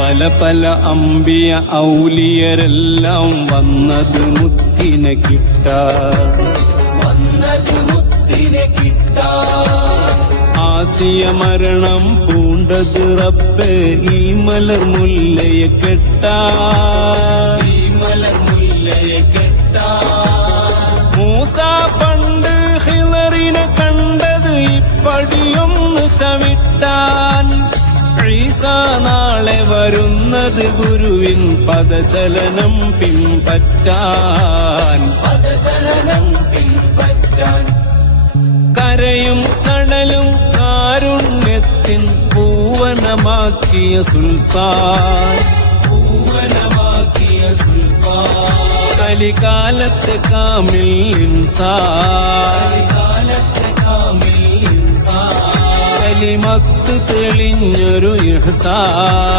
പല പല അമ്പിയ ഔലിയരെല്ലാം വന്നത് മുത്തിനെ കിട്ടാൻ ആസിയ മരണം പൂണ്ടത് റബ്ബേ ഈ മലർ മുല്ലയെ കെട്ടാൻ മൂസ പണ്ട് ഹിളറിനെ കണ്ടത് ഇപ്പടിയൊന്ന് ചവിട്ടാൻ ഈസ നാളെ വരുന്നത് ഗുരുവിൻ പദചലനം പിൻപറ്റാൻ കരയും കടലും കാരുണ്യത്തിൻ പൂവനമാക്കിയ സുൽത്താൻ കലികാലത്തെ കാമിൽ ഇൻസാൻ കലിമത്ത് തെളിഞ്ഞൊരു ഇഹ്സാൻ